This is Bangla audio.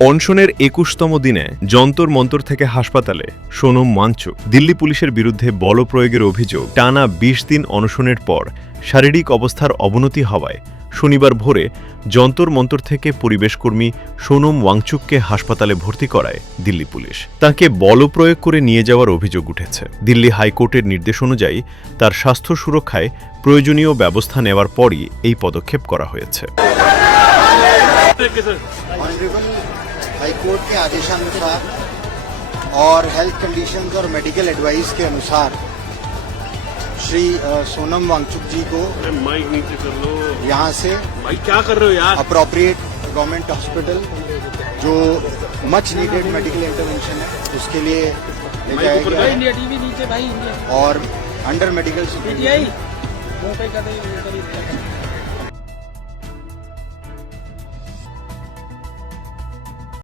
অনশনের ২১তম দিনে যন্তর মন্তর থেকে হাসপাতালে সোনম ওয়াংচুক। দিল্লি পুলিশের বিরুদ্ধে বলপ্রয়োগের অভিযোগ। টানা ২০ দিন অনশনের পর শারীরিক অবস্থার অবনতি হওয়ায় শনিবার ভোরে যন্তর মন্তর থেকে পরিবেশকর্মী সোনম ওয়াংচুককে হাসপাতালে ভর্তি করায় দিল্লি পুলিশ। তাকে বলপ্রয়োগ করে নিয়ে যাওয়ার অভিযোগ উঠেছে। দিল্লি হাইকোর্টের নির্দেশ অনুযায়ী তার স্বাস্থ্য সুরক্ষায় প্রয়োজনীয় ব্যবস্থা নেওয়ার পরই এই পদক্ষেপ করা হয়েছে। हाईकोर्ट के आदेशानुसार और हेल्थ कंडीशंस और मेडिकल एडवाइस के अनुसार श्री सोनम वांगचुक जी को माइक नीचे कर लो। यहाँ से भाई क्या कर रहे हो यार? अप्रोप्रिएट गवर्नमेंट हॉस्पिटल जो मच नीडेड मेडिकल इंटरवेंशन है उसके लिए ले जाया गया है और अंडर मेडिकल